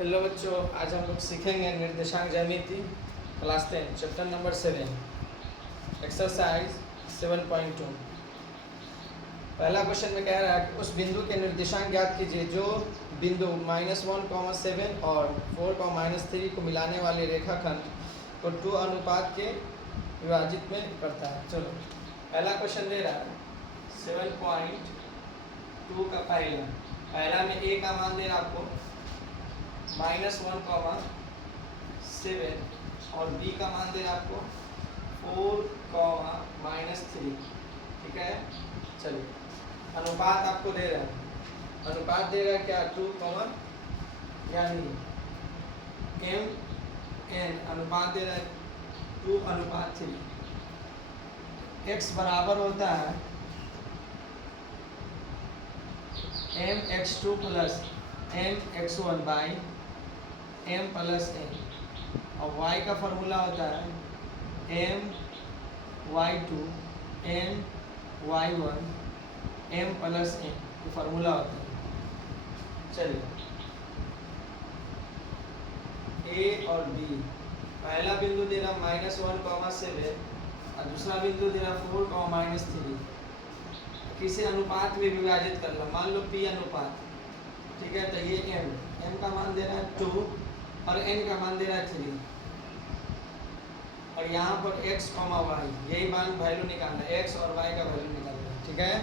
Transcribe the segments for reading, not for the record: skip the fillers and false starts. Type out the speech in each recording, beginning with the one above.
Hello बच्चों, आज हम लोग सीखेंगे निर्देशांक ज्यामिति क्लास 10 चैप्टर नंबर 7 एक्सरसाइज 7.2। पहला क्वेश्चन में कह रहा है कि उस बिंदु के निर्देशांक ज्ञात कीजिए जो बिंदु -1, 7 और 4, -3 को मिलाने वाले रेखाखंड को 2 अनुपात के विभाजित में करता है। चलो पहला क्वेश्चन दे रहा है 7.2 का पहला में ए का मान दे रहा है आपको -1, 7 और बी का मान दे रहा है आपको 4, -3। ठीक है, चलिए अनुपात आपको दे रहा है। अनुपात दे रहा है क्या 2, यानी MN अनुपात दे रहा है 2:3। x बराबर होता है mx2 + mx1 by m + n और y का फॉर्मूला होता है my2 my1 m + n, ये फार्मूला होता है। चलिए ए और बी, पहला बिंदु दे रहा -1, 7 और दूसरा बिंदु दे रहा 4, -3। किसी अनुपात में विभाजित कर लो, मान लो p अनुपात। ठीक है, तो ये m का मान दे रहा है 2 और n का मान दे रहा है 3 और यहाँ पर x, y यही मान वैल्यू निकालना है, x और y का वैल्यू निकालना है। ठीक है,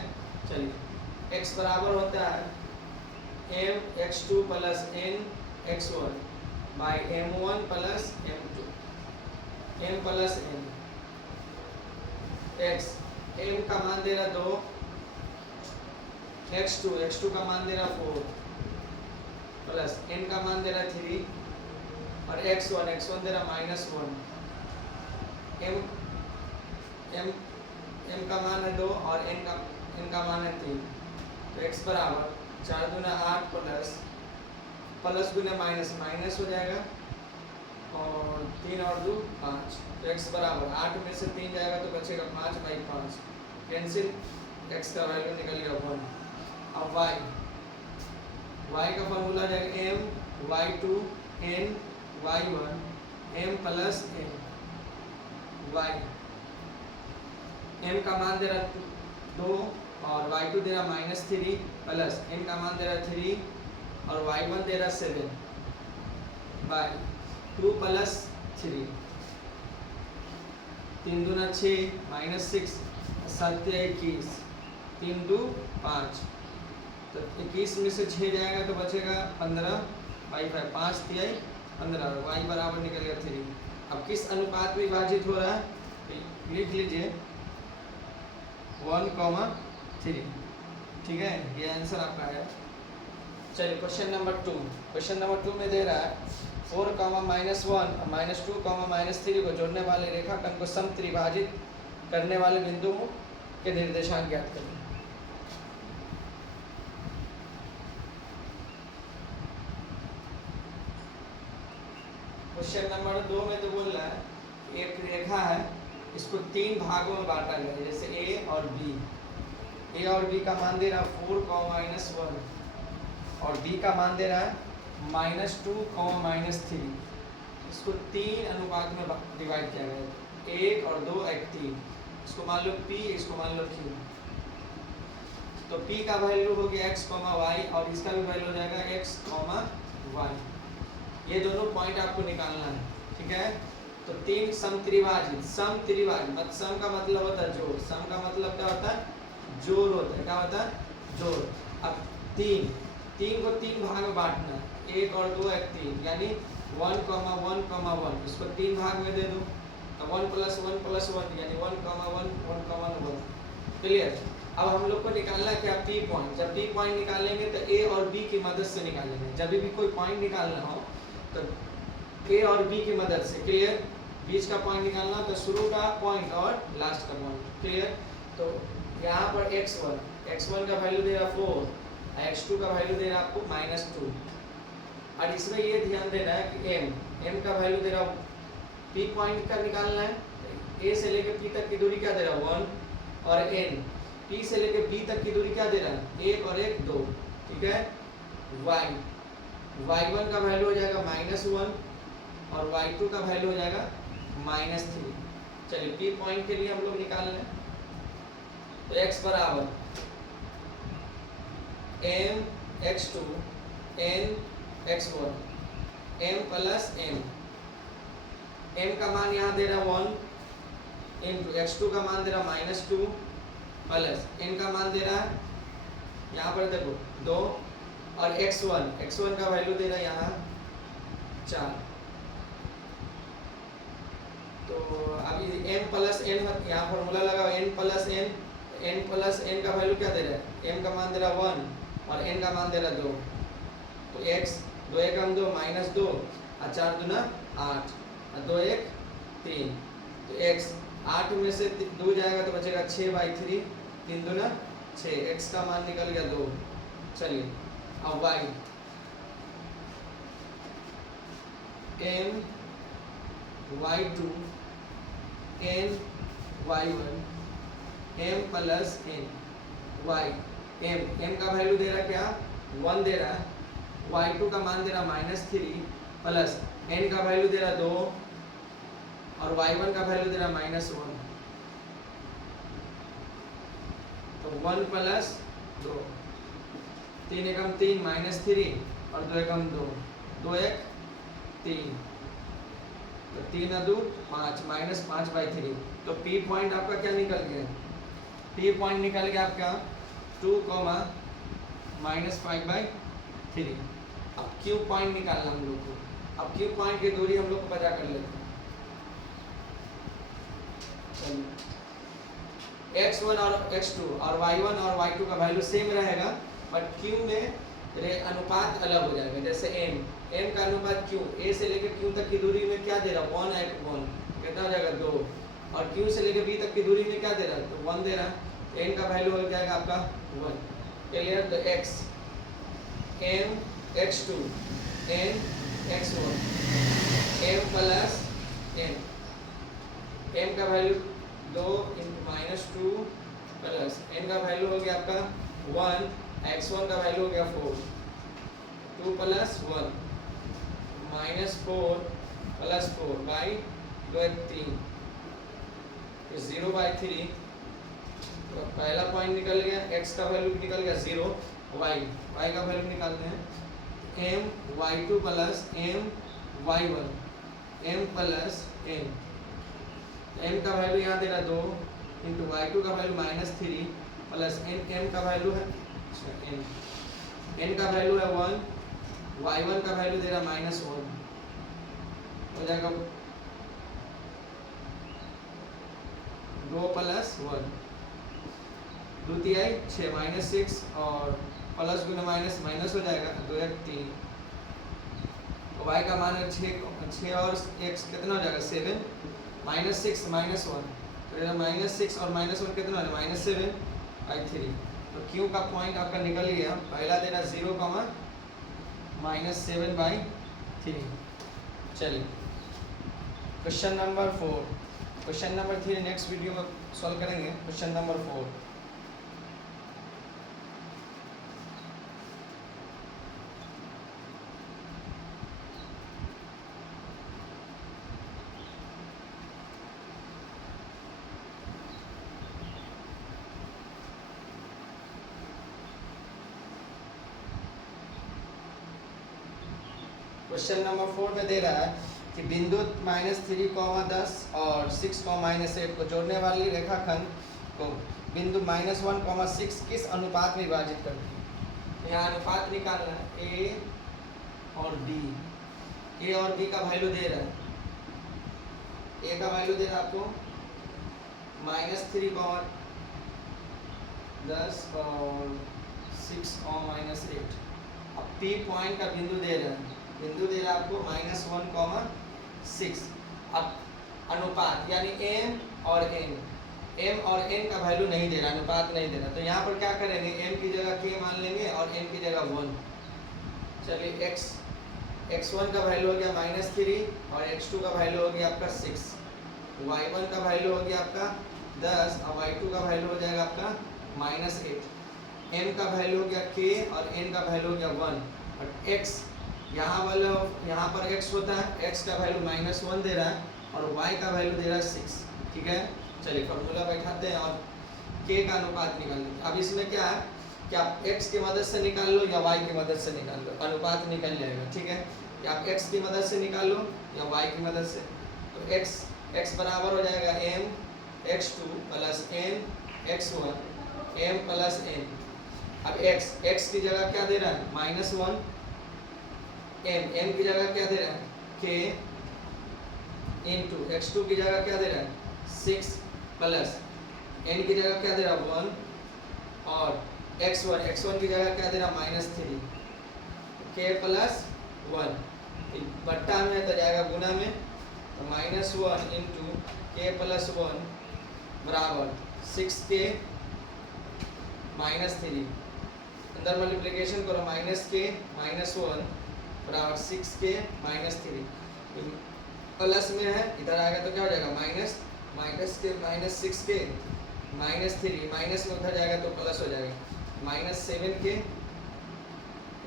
चलिए x बराबर होता है mx2 + nx1 by m1 + m2 m + n। x m का मान दे रहा 2, x2 का मान दे रहा 4 प्लस n का मान दे रहा 3 और x1 दे रहा -1। m का मान है 2 और n का मान है 3। तो x बराबर 4 दूना 8 प्लस गुना माइनस हो जाएगा और 3 और 2 5। तो x बराबर 8 में से 3 जाएगा तो बचेगा 5/5, कैंसिल, x का वैल्यू निकल गया 1। अब y का फॉर्मूला आ जाएगा m y2 n y1 m + n y। m का मान दे रहा 2 और y2 दे रहा -3 प्लस n का मान दे रहा 3 और y1 दे रहा 7 बाय 2 + 3। 3 दूना 6 -6 7 21 3 2 5। तो 21 में से 6 जाएगा तो बचेगा 15/5, 5 × 15, y बराबर निकल गया 3। अब किस अनुपात में विभाजित हो रहा है लिख लीजिए 1,3। ठीक है, ये आंसर आपका है। चलिए क्वेश्चन नंबर 2 में दे रहा है 4, -1 और -2, -3 को जोड़ने वाले रेखाखंड को समत्रिभाजित करने वाले बिंदुओं के निर्देशांक ज्ञात करें। क्वेश्चन नंबर 2 में तो बोल रहा है एक रेखा है, इसको 3 भागों में बांटा गया है, जैसे ए और बी का मान दे रहा है 4, -1 और बी का मान दे रहा है -2, -3। इसको 3 अनुपात में डिवाइड किया गया है, 1 और 2 1 3। इसको मान लो p, इसको मान लो q। तो p का वैल्यू हो गया x, y और इसका भी वैल्यू हो जाएगा x, y। ये दोनों पॉइंट आपको निकालना है। ठीक है, तो 3 समत्रिभाजित मतलब सम का मतलब होता है जोड़, सम का मतलब क्या होता है जोड़ होता है। क्या होता है जोड़। अब 3 को 3 भाग में बांटना है, 1 और 2 1 3, यानी 1, 1, 1। इसको 3 भाग में दे दो तो 1 + 1 + 1 यानी 1, 1, 1। क्लियर। अब हम लोग को निकालना क्या p पॉइंट। जब p पॉइंट निकालेंगे तो a और b की मदद से निकालेंगे। जब भी कोई पॉइंट निकालना हो तो a और b की मदद से। क्लियर, बीच का पॉइंट निकालना तो शुरू का पॉइंट और लास्ट का पॉइंट। क्लियर। तो यहाँ पर x1 का वैल्यू दे रहा 4 और x2 का वैल्यू दे रहा आपको -2। और इसमें ये ध्यान देना है कि m का वैल्यू दे रहा p पॉइंट का निकालना है, a से लेकर p तक की दूरी क्या दे रहा है 1 और n p से लेकर b तक की दूरी क्या दे रहा है 1 और 1 2। ठीक है, y y1 का वैल्यू हो जाएगा -1 और y2 का वैल्यू हो जाएगा -3। चलिए पी पॉइंट के लिए हम लोग निकाल लें। तो x बराबर m x2 n x1 m plus n। m का मान यहाँ दे रहा 1 इंटू x2 का मान दे रहा -2 प्लस n का मान दे रहा है यहाँ पर देखो 2 और x1 का वैल्यू दे रहा है यहाँ 4। तो अभी m प्लस n यहाँ फॉर्मूला लगाओ n प्लस n का वैल्यू क्या दे रहा है? m का मान दे रहा 1 और n का मान दे रहा 2। तो x 2 1 2 -2 और 4 दूना 8 और 2 1 3। तो x 8 में से 2 जाएगा तो बचेगा 6/3, 3 दूना 6। x का मान निकल गया 2। चलिए अब y m y2 n y1 m plus n y m का वैल्यू दे रहा क्या 1 दे रहा है, y2 का मान दे रहा -3 प्लस n का वैल्यू दे रहा 2 और y1 का वैल्यू दे रहा -1। तो 1 प्लस 2 3 एकम 3 -3 और 2 एकम 2 2 1 3 तो 3 2 5 -5/3। तो P पॉइंट आपका क्या निकल गया? P पॉइंट निकल गया आपका 2, -5/3। अब Q पॉइंट निकालना हम लोग को। अब Q पॉइंट की दूरी हम लोग को पता कर लेते हैं। x1 और x2 और y1 और y2 का वैल्यू सेम रहेगा, बट Q में अनुपात अलग हो जाएगा। जैसे m का अनुपात Q, a से लेकर Q तक की दूरी में क्या दे रहा? 1:1 कितना हो जाएगा 2। और Q से लेकर B तक की दूरी में क्या दे रहा? तो 1 दे रहा। तो n का वैल्यू हो जाएगा आपका 1। क्लियर? तो x m x2 n x1 m plus n, m का वैल्यू 2 × -2 प्लस n का वैल्यू हो गया आपका 1, x1 का वैल्यू हो गया 4, 2 प्लस 1 -4 प्लस 4 बाई 2 1 3 0/3। तो पहला पॉइंट निकल गया, x का वैल्यू निकल गया 0, y का वैल्यू निकालते हैं m y2 plus m y1 m plus n। m का वैल्यू यहाँ दे रहा 2 इंटू y2 का वैल्यू -3 प्लस m का वैल्यू है n का वैल्यू है 1, y1 का वैल्यू दे रहा -1 हो जाएगा 2 प्लस 1 2 तिहाई 6 -6 और प्लस गुना माइनस माइनस हो जाएगा 2 1 3। तो y का मान है 6 और x कितना हो जाएगा 7 -6 -1 तो -6 और -1 कितना हो जाएगा -7/3। तो Q का पॉइंट आपका निकल गया। पहला दे रहा 0, -7/3। चलिए question number 4। Question number 3 next video में सॉल्व करेंगे। Question number 4। क्वेश्चन नंबर 4 में दे रहा है कि बिंदु -3, 10 और 6, -8 को जोड़ने वाली रेखाखंड को बिंदु -1, 6 किस अनुपात में विभाजित करती है। तो यहाँ अनुपात निकालना है a और b। a और b का वैल्यू दे रहा है। a का वैल्यू दे रहा है आपको -3, 10 और 6, -8। अब p पॉइंट का बिंदु दे रहा है। बिंदु दे रहा है आपको -1, 6। अब अनुपात यानी m और n का वैल्यू नहीं दे रहा, अनुपात नहीं दे रहा। तो यहाँ पर क्या करेंगे, m की जगह k मान लेंगे और n की जगह 1। चलिए x1 का वैल्यू हो गया -3 और x2 का वैल्यू हो गया आपका 6, y1 का वैल्यू हो गया आपका 10 और y2 का वैल्यू हो जाएगा आपका -8। m का वैल्यू हो गया k और n का वैल्यू हो गया 1 और x यहाँ पर x होता है, x का वैल्यू -1 दे रहा है और y का वैल्यू दे रहा है 6। ठीक है, चलिए फॉर्मूला बैठाते हैं और k का अनुपात निकाल लेते हैं। अब इसमें क्या है कि आप x की मदद से निकाल लो या y की मदद से निकाल लो, अनुपात निकल जाएगा। ठीक है, कि आप x की मदद से निकाल लो या y की मदद से। तो x बराबर हो जाएगा m x2 plus n x1 m plus n। अब x की जगह क्या दे रहा है -1, m की जगह क्या दे रहा है k, इंटू x2 की जगह क्या दे रहा है 6 प्लस n की जगह क्या दे रहा है 1 और x1 की जगह क्या दे रहा है -3 k प्लस 1। बट्टा में तो जाएगा गुना में, तो -1 इंटू k प्लस 1 बराबर 6k -3। अंदर मल्टीप्लिकेशन करो -k -1 बराबर 6k -3। प्लस में है, इधर आएगा तो क्या हो जाएगा -6k -3, माइनस में उधर जाएगा तो प्लस हो जाएगा -7k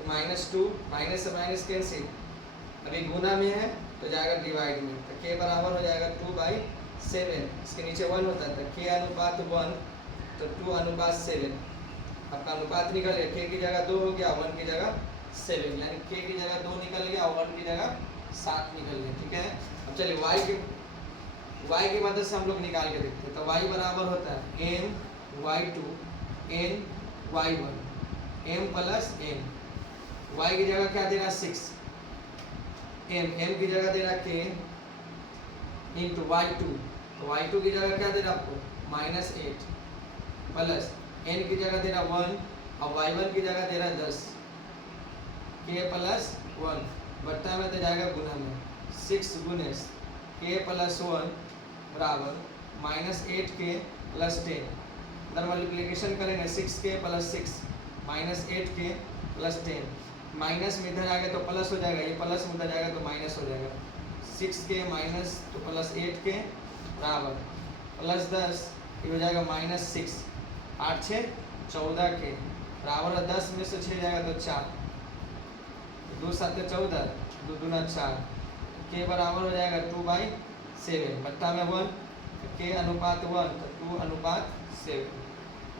-2, माइनस से माइनस कैंसिल। अभी गुना में है तो जाएगा डिवाइड में, तो k बराबर हो जाएगा 2/7। इसके नीचे 1 होता है तो k अनुपात 1 तो 2 अनुपात 7। आपका अनुपात निकल गया, k की जगह 2 हो गया, 1 की जगह 7, यानी k की जगह 2 निकल गया और 1 की जगह 7 निकल गया। ठीक है, अब चलिए y की मदद से हम लोग निकाल के देखते हैं। तो y बराबर होता है m y2 n y1 m plus n। y की जगह क्या दे रहा है 6, m की जगह दे रहा है k इंटू y2, तो y2 की जगह क्या दे रहा है आपको -8 प्लस n की जगह दे रहा 1 और y1 की जगह दे रहा 10 k प्लस 1। बट्टा में तो जाएगा गुना में, 6 गुनेस k प्लस 1 बराबर -8k प्लस 10। इधर मल्टीप्लिकेशन करेंगे 6k plus 6 -8k plus 10। Minus में इधर आ गया तो प्लस हो जाएगा, ये प्लस में उधर जाएगा तो माइनस हो जाएगा। 6k माइनस तो प्लस 8k बराबर प्लस 10, ये हो जाएगा -6, 8 6 14k बराबर 10 में से 6 जाएगा तो 4, 2 7 14, 2 दूना 4, k बराबर हो जाएगा 2/7। बट्टा में 1 k अनुपात 1 तो 2 अनुपात 7।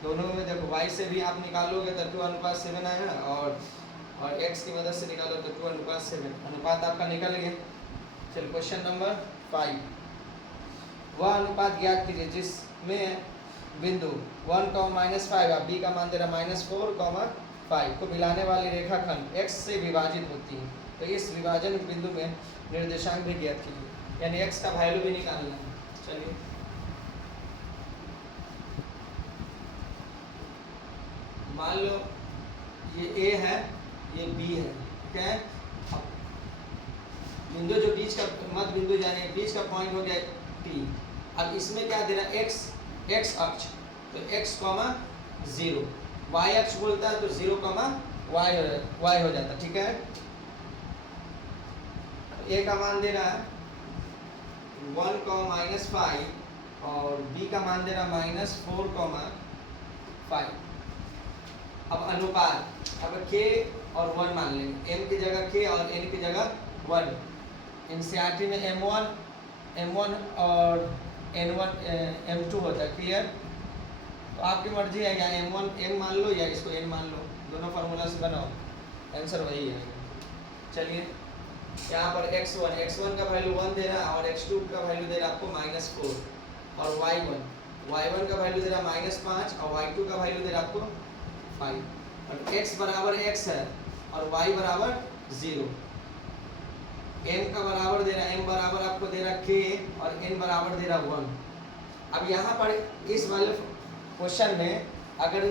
दोनों में देखो y से भी आप निकालोगे तो 2 अनुपात 7 आएगा और x की मदद से निकालो तो 2 अनुपात 7, अनुपात आपका निकल गया। चलिए क्वेश्चन नंबर 5, वह अनुपात ज्ञात कीजिए जिसमें बिंदु 1, -5 और b का मान दे रहा -4, 5 को मिलाने वाली रेखाखंड x से विभाजित होती है। तो इस विभाजन बिंदु में निर्देशांक भी ज्ञात कीजिए, यानी x का वैल्यू भी निकालना है। चलिए मान लो ये a है, ये b है, ठीक है। बिंदु जो बीच का मध्य बिंदु यानी बीच का पॉइंट हो गया P। अब इसमें क्या दे रहा है x अक्ष, तो x, 0, y अक्ष बोलता है तो 0, y हो जाता है। ठीक है, a का मान दे रहा है 1, -5 और b का मान दे रहा है -4, 5। अब अनुपात, अब k और 1 मान लेंगे, m की जगह k और n की जगह 1। एनसीईआरटी में m1 और n1 m2 होता है, क्लियर। तो आपकी मर्जी है, या m मान लो या इसको n मान लो, दोनों फार्मूला से बनाओ, आंसर वही है। चलिए यहाँ पर x1 का वैल्यू 1 दे रहा है और x2 का वैल्यू दे रहा है आपको -4 और y1 का वैल्यू दे रहा है -5 और y2 का वैल्यू दे रहा है आपको 5। और x बराबर x है और y बराबर 0, m का बराबर दे रहा है, m बराबर आपको दे रहा है k और n बराबर दे रहा है 1। अब यहाँ पर इस वाले क्वेश्चन में अगर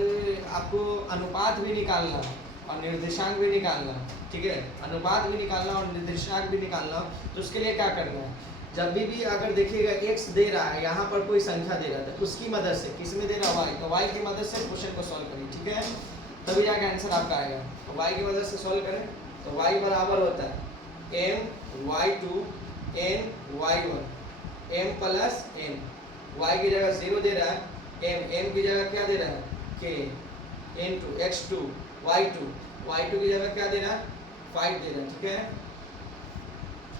आपको अनुपात भी निकालना और निर्देशांक भी निकालना, ठीक है, अनुपात भी निकालना और निर्देशांक भी निकालना, तो उसके लिए क्या करना है, जब भी अगर देखिएगा x दे रहा है, यहाँ पर कोई संख्या दे रहा था, उसकी मदद से, किसमें दे रहा है y, तो y की मदद से क्वेश्चन को सॉल्व करिए। ठीक है, तभी जाके आंसर आपका आएगा। तो y की मदद से सॉल्व करें तो y बराबर होता है m y2 n y1 m plus n। y की जगह 0 दे रहा है, m की जगह क्या दे रहा है k इंटू x2 y2 की जगह क्या दे रहा है 5 दे रहा है, ठीक है,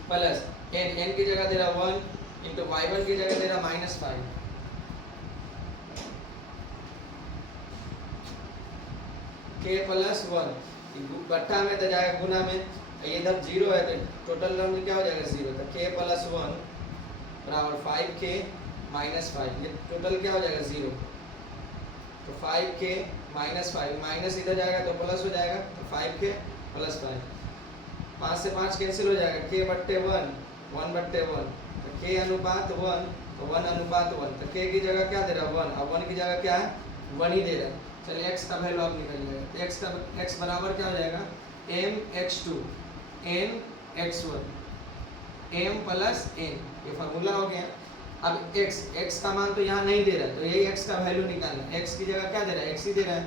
प्लस n की जगह दे रहा 1 इंटू y1 की जगह दे रहा -5, k प्लस 1 इकट्ठा में तो जाएगा गुना में, ये इधर 0 है तो टोटल टर्म क्या हो जाएगा 0, तो k प्लस 1 बराबर 5k माइनस 5, ये टोटल क्या हो जाएगा 0, तो 5k माइनस 5, माइनस इधर जाएगा तो प्लस हो जाएगा, तो 5k प्लस 5, 5 से 5 कैंसिल हो जाएगा, k बट्टे 1 1 बट्टे 1, तो k अनुपात 1 तो 1 अनुपात 1, तो k की जगह क्या दे रहा है 1, अब 1 की जगह क्या है 1 ही दे रहा है। चलिए x का वैल्यू आप निकल जाएगा, तो x बराबर क्या हो जाएगा m x2 n x1 m plus n, ये फार्मूला हो गया। अब x का मान तो यहाँ नहीं दे रहा है, तो यही x का वैल्यू निकालना, x की जगह क्या दे रहा है x ही दे रहा है,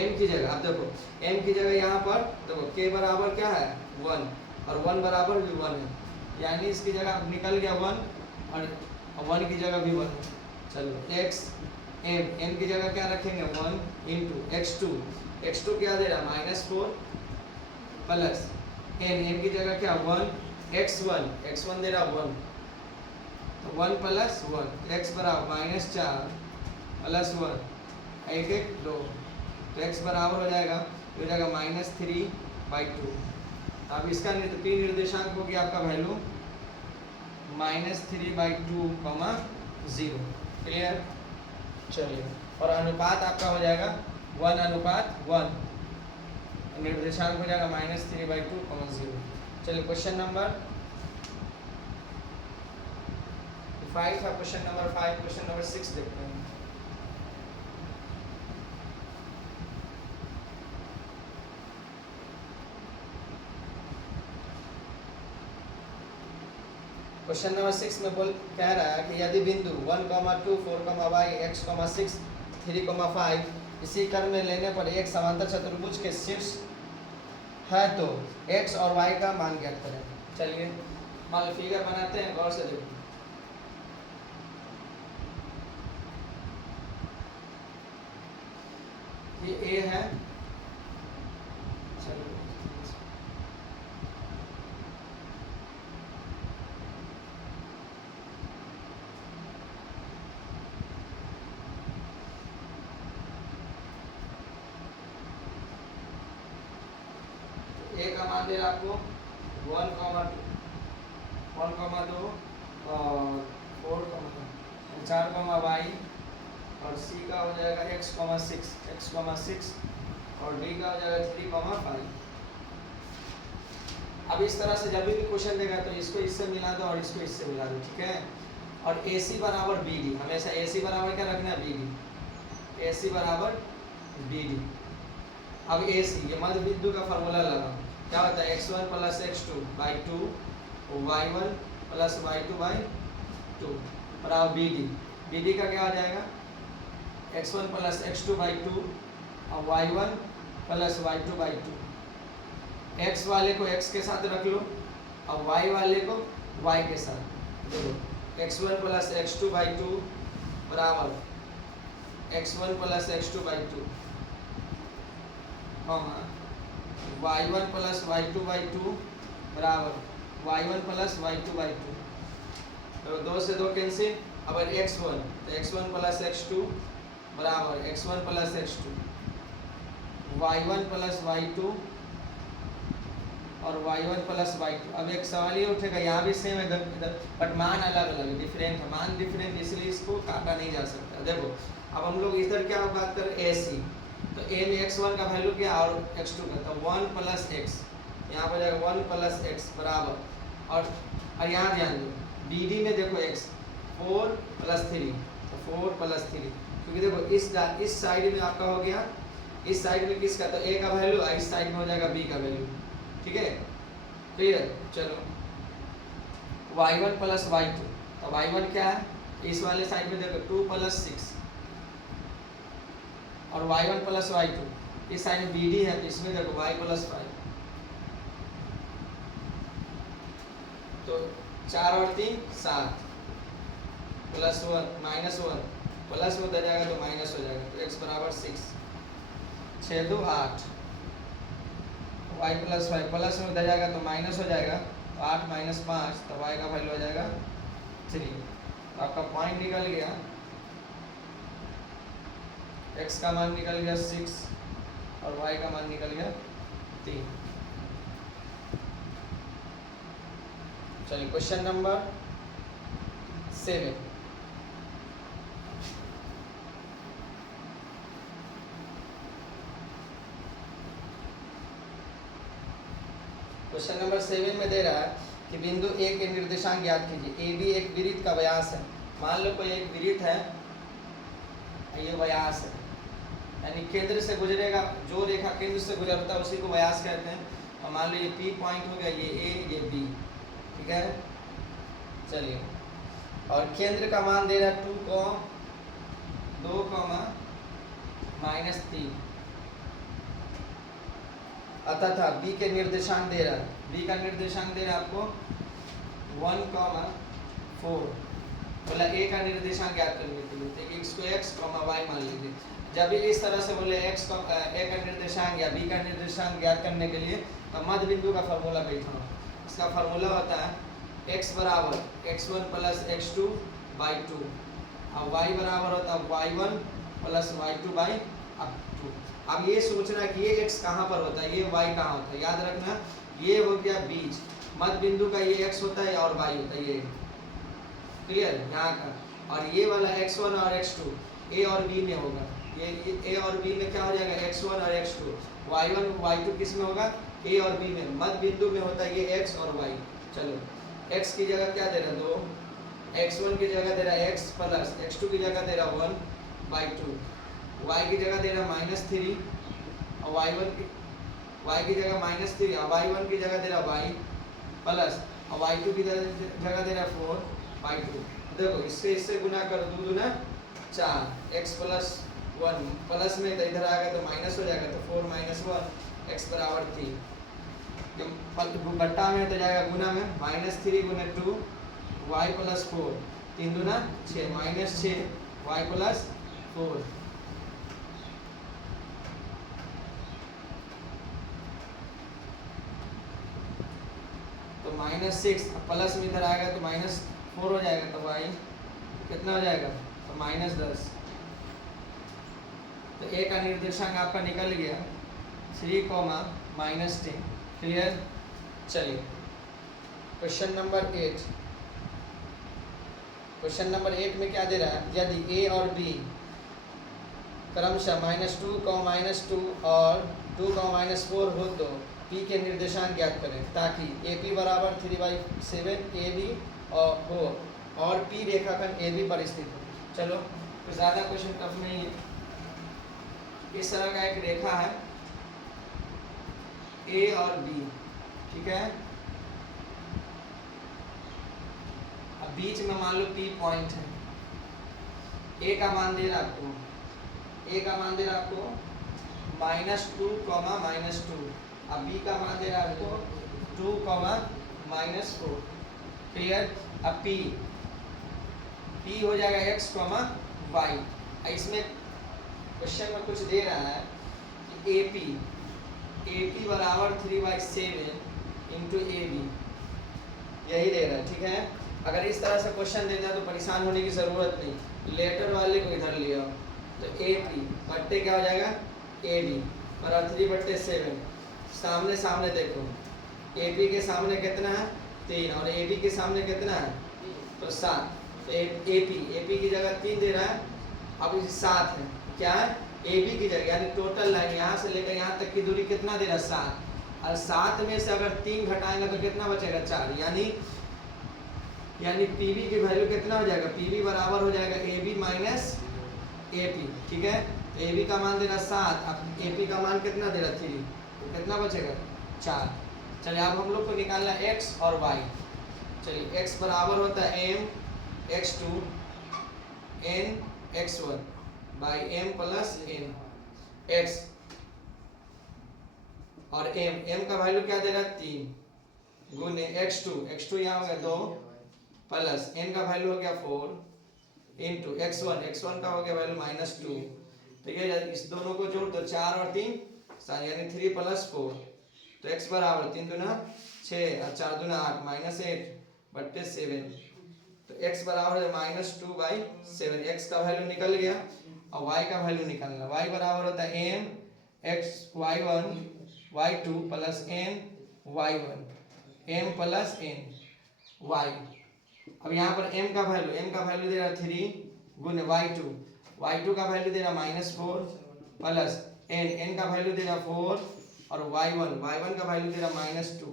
m की जगह, अब देखो m की जगह यहाँ पर देखो k बराबर क्या है 1 और 1 बराबर भी 1 है, यानी इसकी जगह निकल गया 1 और 1 की जगह भी 1 है। चलो x m की जगह क्या रखेंगे 1 इंटू x2 क्या दे रहा है -4 प्लस n की जगह क्या 1 x1 दे रहा 1, तो 1 प्लस 1 x बराबर -4 प्लस 1 1 1 2, तो x बराबर हो जाएगा हो जाएगा -3/2। अब इसका पी निर्देशांक हो गया आपका वैल्यू -3/2, 0, क्लियर। चलिए, और अनुपात आपका हो जाएगा 1:1, निर्देशांक हो जाएगा -3/2, 0। चलिए क्वेश्चन नंबर 5 था, क्वेश्चन नंबर 5, क्वेश्चन नंबर 6 देखते हैं। क्वेश्चन नंबर 6 में कह रहा है कि यदि बिंदु 1, 2, 4, y, x, 6, 3, 5 इसी क्रम में लेने पर एक समांतर चतुर्भुज के शीर्ष है तो x और y का मान ज्ञात करें। चलिए मान लो फिगर बनाते हैं, गौर से देखो, ये a है, चलो a का मान दे रहा आपको 1, 2 और 4, 4, y और c का हो जाएगा x, 6 और d का हो जाएगा 3, 5। अब इस तरह से जब भी क्वेश्चन देगा तो इसको इससे मिला दो और इसको इससे मिला दो, ठीक है। और AC बराबर BD, हमेशा AC बराबर क्या रखना है BD, AC बराबर BD। अब AC ये मध्य बिंदु का फॉर्मूला लगा, क्या होता है x1 plus x2/2 y1 plus y2/2 बराबर BD का क्या आ जाएगा x1 प्लस x2/2 और y1 प्लस y2/2। x वाले को x के साथ रख लो और y वाले को y के साथ, देखो x1 प्लस x2/2 बराबर x1 plus x2/2 y1 plus y2/2 बराबर y1 प्लस y2/2, तो 2 से 2 कैंसिल। अब x1 तो x1 प्लस x2 बराबर x1 plus x2, y1 plus y2 और y1 प्लस y2। अब एक सवाल ये उठेगा, यहाँ भी सेम है बट मान अलग अलग है, डिफरेंट है, मान डिफरेंट इसलिए इसको काटा नहीं जा सकता। देखो अब हम लोग इधर क्या बात करें AC, तो a में x1 का वैल्यू क्या और x2 का, तो 1 प्लस x, यहाँ पर जाएगा 1 प्लस x बराबर, और यहाँ ध्यान दो BD में देखो x 4 प्लस 3, तो 4 प्लस 3, क्योंकि देखो इस साइड में आपका हो गया, इस साइड में किसका, तो a का वैल्यू, इस साइड में हो जाएगा b का वैल्यू, ठीक है, क्लियर। चलो y1 प्लस y2, तो y1 क्या है, इस वाले साइड में देखो 2 प्लस 6 और y1 प्लस y2, इस साइड में BD है तो इसमें देखो y प्लस 5, तो 4 और 3 7 प्लस 1 माइनस 1 प्लस हो जाएगा तो माइनस हो जाएगा, तो x बराबर 6, 6 2 8 वाई प्लस फाइव, प्लस में उधर जाएगा तो माइनस हो जाएगा, तो 8 माइनस 5, तो वाई का वैल्यू हो जाएगा 3। तो आपका पॉइंट निकल गया, एक्स का मान निकल गया 6 और वाई का मान निकल गया 3। चलिए क्वेश्चन नंबर 7। क्वेश्चन नंबर 7 में दे रहा है कि बिंदु ए के निर्देशांक ज्ञात कीजिए। ए बी एक वृत्त का व्यास है। मान लो कोई एक वृत्त है, ये व्यास है, यानी केंद्र से गुजरेगा, जो रेखा केंद्र से गुजरता है उसी को व्यास कहते हैं। और मान लो ये पी पॉइंट हो गया, ये ए ये बी, ठीक है। चलिए, और केंद्र का मान दे रहा है 2, -3 अतः बी के निर्देशांक दे रहा है, बी का निर्देशांक दे रहा है आपको 1,4। बोला ए का निर्देशांक ज्ञात करने के लिए, तो x को x, y मान लीजिए। जब भी इस तरह से बोले x का ए का निर्देशांक या b का निर्देशांक ज्ञात करने के लिए, तो मध्य बिंदु का फार्मूला बैठा। इसका फार्मूला होता है x बराबर x1 प्लस x2 बाई 2, और y बराबर होता है y1 प्लस y2 बाई 2। अब ये सोचना कि ये x कहाँ पर होता है, ये y कहाँ होता है। याद रखना, ये हो गया बीज, मध्य बिंदु का ये x होता है और y होता है, ये क्लियर यहाँ का। और ये वाला x1 और x2 a और b में होगा। ये a और b में क्या हो जाएगा, x1 और x2। y1 y2 किस में होगा, a और b में। मध्य बिंदु में होता है ये x और y। चलो, x की जगह क्या दे रहा है 2, x1 की जगह दे रहा है x प्लस x2 की जगह दे रहा है 1/2, y की जगह दे रहा है -3 और y की जगह -3 और y1 की जगह दे रहा है y प्लस और y2 की जगह दे रहा है 4/2। देखो, इससे गुना करो, 2 दूना 4, x प्लस 1 प्लस में तो इधर आ गया तो माइनस हो जाएगा, तो 4 - 1 x बराबर 3। जब बट्टा में तो जाएगा गुना में, -3 गुना 2 y प्लस 4, 3 दूना 6 -6 y प्लस 4। तो -6 प्लस में इधर आएगा तो -4 हो जाएगा, तो y कितना हो जाएगा, तो -10। तो a का निर्देशांक आपका निकल गया 3, -10। क्लियर। चलिए क्वेश्चन नंबर 8। क्वेश्चन नंबर 8 में क्या दे रहा है, यदि a और b क्रमशः -2, -2 और 2, -4 हो तो p के निर्देशांक ज्ञात करें, ताकि AP बराबर 3/7 AB हो और p रेखाखंड AB पर स्थित हो। चलो, तो ज़्यादा क्वेश्चन टफ नहीं है। इस तरह का एक रेखा है A और B, ठीक है। अब बीच में मान लो P पॉइंट है। A का मान दे रहा आपको, A का मान दे रहा आपको -2, -2। अब B का मान दे रहा है आपको 2, -4। क्लियर। अब P हो जाएगा x, y। इसमें क्वेश्चन में कुछ दे रहा है कि AP बराबर 3/7 इंटू AB, यही दे रहा है, ठीक है। अगर इस तरह से क्वेश्चन देता है तो परेशान होने की ज़रूरत नहीं, लेटर वाले को इधर लिया, तो AP बट्टे क्या हो जाएगा AD बराबर 3/7। सामने सामने देखो, AP के सामने कितना है 3 और AB के सामने कितना है, तो 7। तो AP की जगह 3 दे रहा है, अब 7 है, क्या है AB की जगह, यानी टोटल लाइन यहाँ से लेकर यहाँ तक की दूरी कितना दे रहा है 7, और 7 में से अगर 3 घटाएंगे तो कितना बचेगा 4, यानी PB की वैल्यू कितना हो जाएगा, PB बराबर हो जाएगा AB माइनस AP, ठीक है। तो AB का मान दे रहा 7, अब AP का मान कितना दे रहा 3, तो कितना बचेगा 4। चलिए, अब हम लोग को निकालना है x और y। चलिए, x बराबर होता है m(x2) n(x1) by m plus n x, और m का वैल्यू क्या दे रहा है 3 गुने x2 यहाँ हो गया 2 प्लस n का वैल्यू हो गया 4 इंटू x1 का हो गया वैल्यू -2। तो ये इस दोनों को जोड़ दो, 4 और 3 7, यानी 3 + 4। तो x बराबर 3 दूना 6 और 4 दूना 8 -8/7। तो x बराबर है -2/7। x का वैल्यू निकल गया और y का वैल्यू निकालना। y बराबर होता है m x y1 y2 plus n y1 m plus n y। अब यहाँ पर m का वैल्यू दे रहा 3 गुने y2 का वैल्यू दे रहा -4 प्लस n का वैल्यू दे रहा 4 और y1 का वैल्यू दे रहा -2।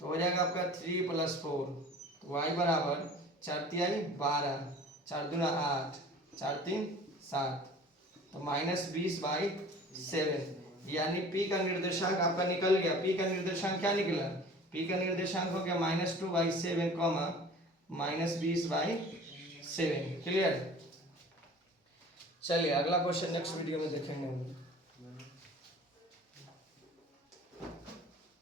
तो हो जाएगा आपका 3 + 4। तो y बराबर 4 तिहाई 12 4 दूना 8 4 3 7। तो -20/7 यानी p का निर्देशांक आपका निकल गया। p का निर्देशांक क्या निकला? p का निर्देशांक हो गया -2/7 -20/7। क्लियर? चलिए अगला क्वेश्चन नेक्स्ट वीडियो में देखेंगे हम।